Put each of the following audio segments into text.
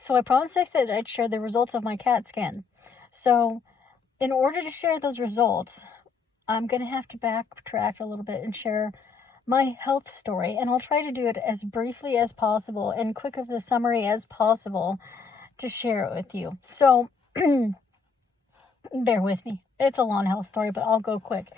So I promised I said I'd share the results of my CAT scan. So in order to share those results, I'm going to have to backtrack a little bit and share my health story. And I'll try to do it as briefly as possible and quick of a summary as possible to share it with you. So bear with me. It's a long health story, but I'll go quick.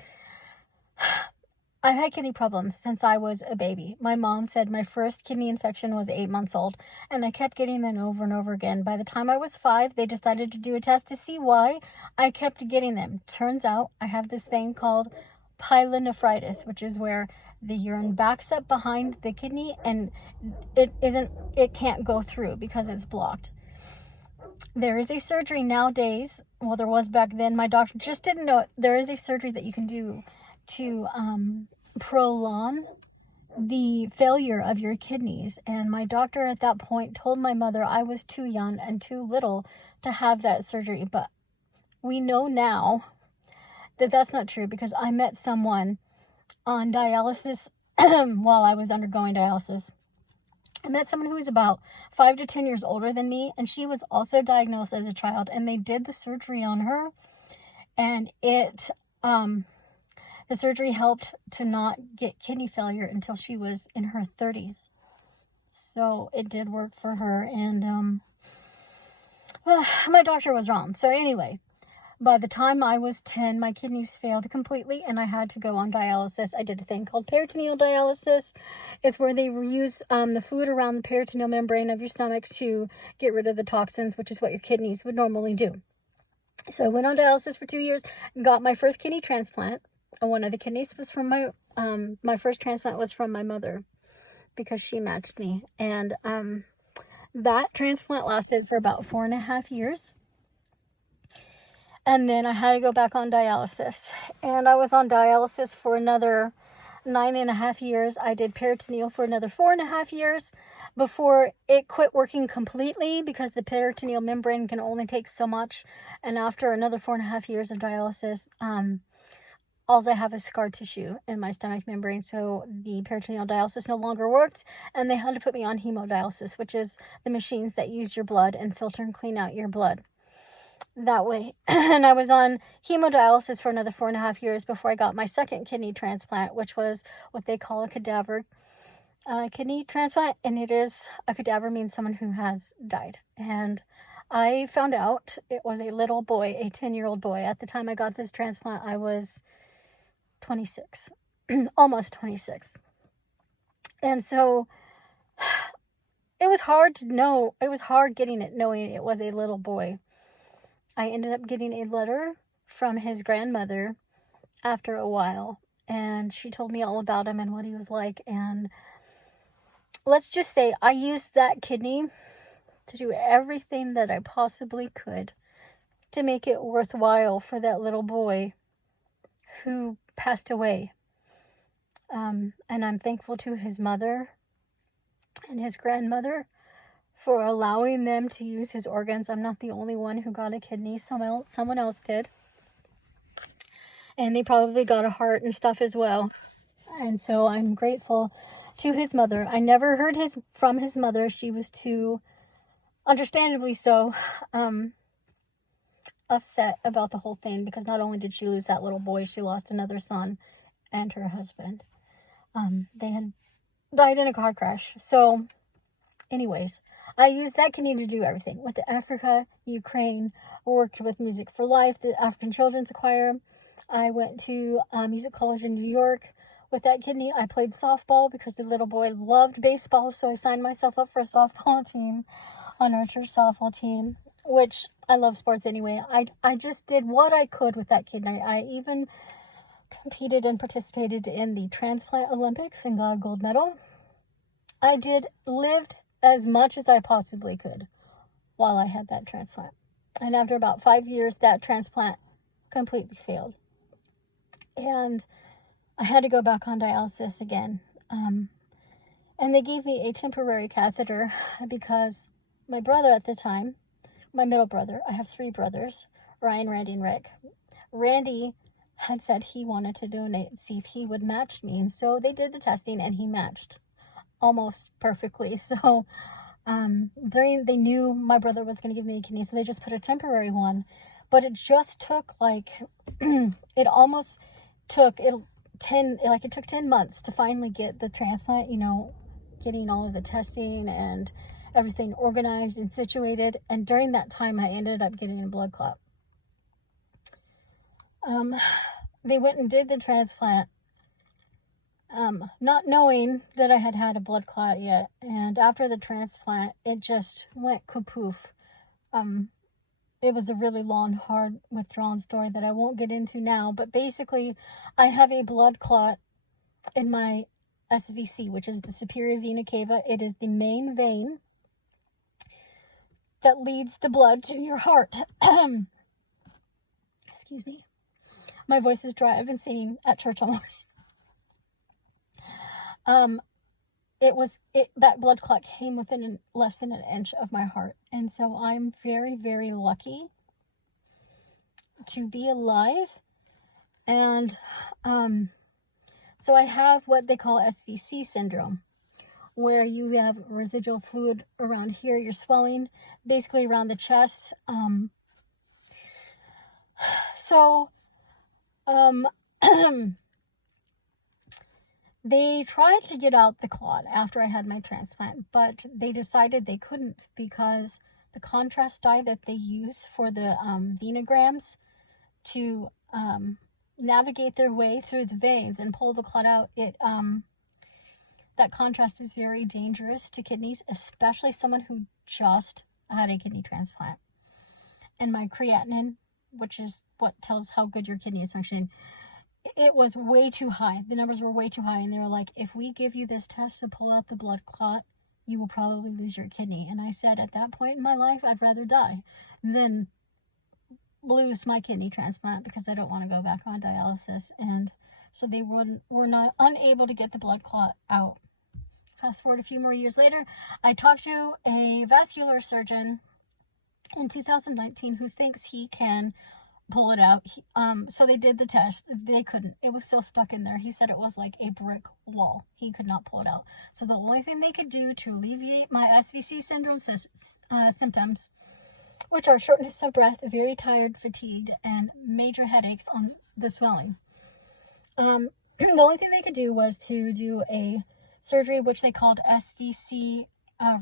I've had kidney problems since I was a baby. My mom said my first kidney infection was 8 months old, and I kept getting them over and over again. By the time I was 5, they decided to do a test to see why I kept getting them. Turns out I have this thing called pyelonephritis, which is where the urine backs up behind the kidney and it can't go through because it's blocked. There is a surgery nowadays, well, there was back then, my doctor just didn't know it. There is a surgery that you can do to prolong the failure of your kidneys. And my doctor at that point told my mother I was too young and too little to have that surgery. But we know now that that's not true, because I met someone on dialysis while I was undergoing dialysis. I met someone who was about 5 to 10 years older than me, and she was also diagnosed as a child, and they did the surgery on her, and the surgery helped to not get kidney failure until she was in her 30s. So it did work for her, and well, my doctor was wrong. So anyway, by the time I was 10, my kidneys failed completely, and I had to go on dialysis. I did a thing called peritoneal dialysis. It's where they use the fluid around the peritoneal membrane of your stomach to get rid of the toxins, which is what your kidneys would normally do. So I went on dialysis for 2 years, got my first kidney transplant. One of the kidneys was from my first transplant was from my mother, because she matched me. And that transplant lasted for about 4.5 years. And then I had to go back on dialysis. And I was on dialysis for another 9.5 years. I did peritoneal for another 4.5 years before it quit working completely, because the peritoneal membrane can only take so much. And after another 4.5 years of dialysis, all I have is scar tissue in my stomach membrane, so the peritoneal dialysis no longer worked, and they had to put me on hemodialysis, which is the machines that use your blood and filter and clean out your blood that way. And I was on hemodialysis for another 4.5 years before I got my second kidney transplant, which was what they call a cadaver kidney transplant. And it is, a cadaver means someone who has died. And I found out it was a little boy, a 10-year-old boy. At the time I got this transplant, I was 26, almost 26. And so it was hard to know. It was hard getting it, knowing it was a little boy. I ended up getting a letter from his grandmother after a while, and she told me all about him and what he was like. And let's just say I used that kidney to do everything that I possibly could to make it worthwhile for that little boy who passed away. And I'm thankful to his mother and his grandmother for allowing them to use his organs. I'm not the only one who got a kidney. Someone else did. And they probably got a heart and stuff as well. And so I'm grateful to his mother. I never heard from his mother. She was too, understandably so, upset about the whole thing, because not only did she lose that little boy, she lost another son and her husband. They had died in a car crash. So anyways, I used that kidney to do everything. Went to Africa, Ukraine, worked with Music for Life, the African Children's Choir. I went to music college in New York. With that kidney, I played softball because the little boy loved baseball, so I signed myself up for a softball team on our church softball team, which I love sports anyway. I just did what I could with that kidney. I even competed and participated in the transplant Olympics and got a gold medal. I lived as much as I possibly could while I had that transplant. And after about 5 years, that transplant completely failed. And I had to go back on dialysis again. And they gave me a temporary catheter because my brother at the time, my middle brother, I have 3 brothers, Ryan, Randy, and Rick. Randy had said he wanted to donate and see if he would match me. And so they did the testing and he matched almost perfectly. So They knew my brother was going to give me a kidney, so they just put a temporary one. But it just took like, it almost took, it took 10 months to finally get the transplant, getting all of the testing and everything organized and situated. And during that time, I ended up getting a blood clot. They went and did the transplant, not knowing that I had had a blood clot yet. And after the transplant, it just went kapoof. It was a really long, hard, withdrawn story that I won't get into now. But basically, I have a blood clot in my SVC, which is the superior vena cava. It is the main vein that leads the blood to your heart. Excuse me. My voice is dry. I've been singing at church all morning. That blood clot came within less than an inch of my heart. And so I'm very, very lucky to be alive. And so I have what they call SVC syndrome, where you have residual fluid around here. You're swelling basically around the chest. They tried to get out the clot after I had my transplant, but they decided they couldn't because the contrast dye that they use for the venograms to navigate their way through the veins and pull the clot out, that contrast is very dangerous to kidneys, especially someone who just had a kidney transplant. And my creatinine, which is what tells how good your kidney is functioning, it was way too high. The numbers were way too high, and they were like, if we give you this test to pull out the blood clot, you will probably lose your kidney. And I said, at that point in my life, I'd rather die than lose my kidney transplant, because I don't want to go back on dialysis. And so they were not unable to get the blood clot out. Fast forward a few more years later, I talked to a vascular surgeon in 2019 who thinks he can pull it out. So they did the test. They couldn't. It was still stuck in there. He said it was like a brick wall. He could not pull it out. So the only thing they could do to alleviate my SVC syndrome symptoms, which are shortness of breath, very tired, fatigued, and major headaches on the swelling, the only thing they could do was to do a surgery, which they called SVC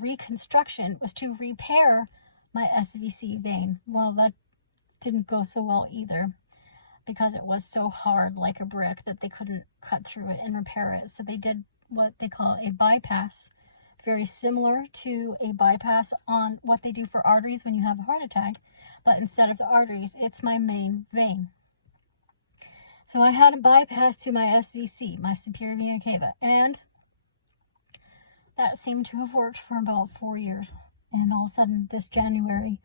reconstruction, was to repair my SVC vein. Well, that didn't go so well either, because it was so hard, like a brick, that they couldn't cut through it and repair it. So they did what they call a bypass, very similar to a bypass on what they do for arteries when you have a heart attack, but instead of the arteries, it's my main vein. So I had a bypass to my SVC, my superior vena cava, and that seemed to have worked for about 4 years. And all of a sudden, this January,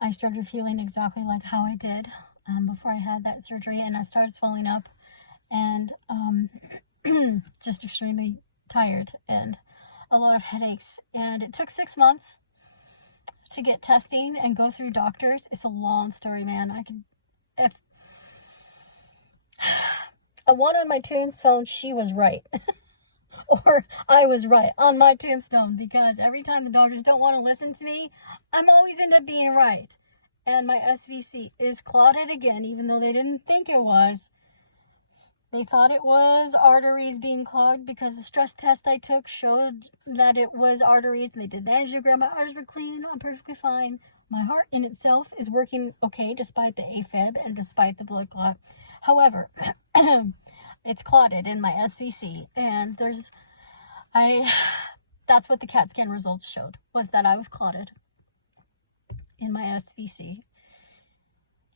I started feeling exactly like how I did before I had that surgery, and I started swelling up and just extremely tired and a lot of headaches. And it took 6 months to get testing and go through doctors. It's a long story, man. If I want on my tombstone, she was right. Or I was right on my tombstone, because every time the doctors don't want to listen to me, I'm always end up being right. And my SVC is clotted again, even though they didn't think it was. They thought it was arteries being clogged because the stress test I took showed that it was arteries, and they did an angiogram. My arteries were clean. I'm perfectly fine. My heart in itself is working okay despite the AFib and despite the blood clot. However, it's clotted in my SVC, and that's what the CAT scan results showed, was that I was clotted in my SVC.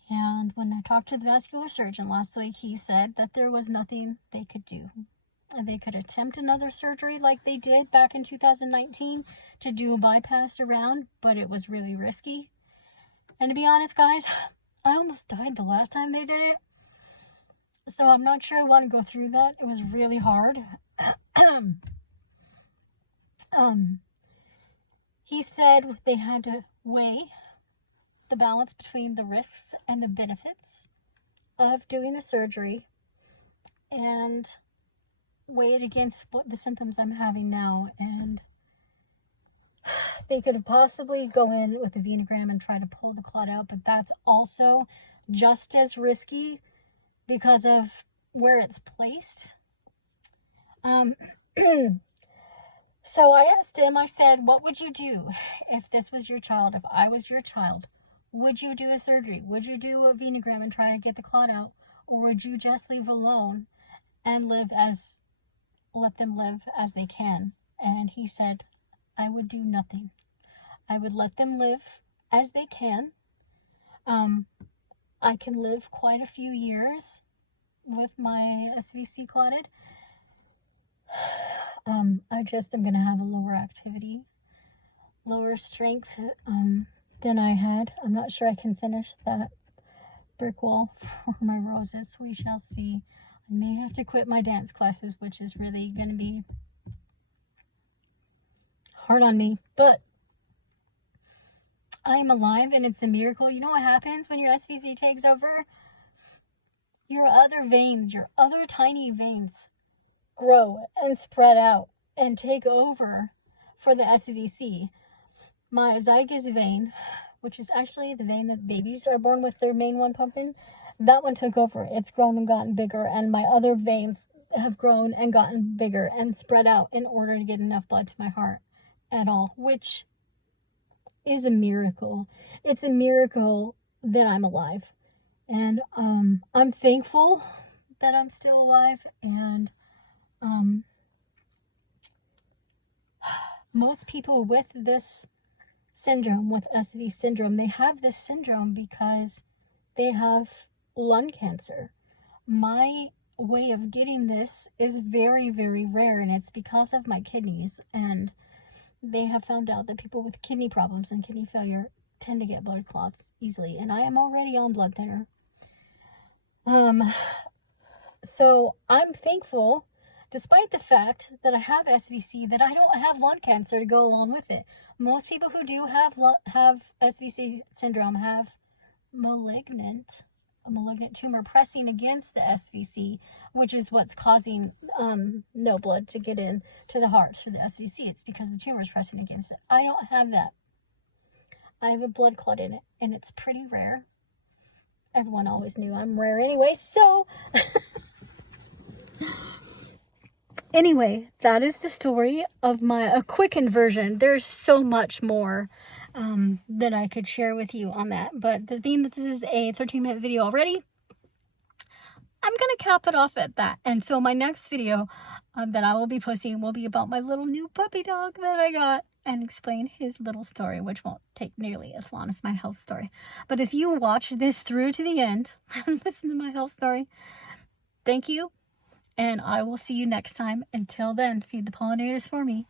And when I talked to the vascular surgeon last week, he said that there was nothing they could do. And they could attempt another surgery like they did back in 2019 to do a bypass around, but it was really risky. And to be honest, guys, I almost died the last time they did it. So I'm not sure I want to go through that. It was really hard. He said they had to weigh the balance between the risks and the benefits of doing the surgery and weigh it against what the symptoms I'm having now. And They could possibly go in with a venogram and try to pull the clot out, but that's also just as risky because of where it's placed. So I asked him, I said, what would you do if this was your child, if I was your child? Would you do a surgery? Would you do a venogram and try to get the clot out? Or would you just leave alone and let them live as they can? And he said, I would do nothing. I would let them live as they can. I can live quite a few years with my SVC clotted. I just am going to have a lower activity, lower strength than I had. I'm not sure I can finish that brick wall for my roses. We shall see. I may have to quit my dance classes, which is really going to be hard on me. But I'm alive, and it's a miracle. You know what happens when your SVC takes over? Your other veins, your other tiny veins, grow and spread out and take over for the SVC. My azygous vein, which is actually the vein that babies are born with their main one pumping, that one took over. It's grown and gotten bigger, and my other veins have grown and gotten bigger and spread out in order to get enough blood to my heart at all, which is a miracle. It's a miracle that I'm alive, and I'm thankful that I'm still alive. And most people with this syndrome, with SV syndrome, they have this syndrome because they have lung cancer. My way of getting this is very, very rare, and it's because of my kidneys. And they have found out that people with kidney problems and kidney failure tend to get blood clots easily, and I am already on blood thinner. So I'm thankful, despite the fact that I have SVC, that I don't have lung cancer to go along with it. Most people who do have SVC syndrome have a malignant tumor pressing against the SVC, which is what's causing no blood to get in to the heart for the SVC. It's because the tumor is pressing against it. I don't have that. I have a blood clot in it, and it's pretty rare. Everyone always knew I'm rare anyway, so anyway, that is the story of a quickened version. There's so much more that I could share with you on that, but being that this is a 13-minute video already, I'm gonna cap it off at that. And so my next video that I will be posting will be about my little new puppy dog that I got, and explain his little story, which won't take nearly as long as my health story. But if you watch this through to the end and listen to my health story, thank you, and I will see you next time. Until then, feed the pollinators for me.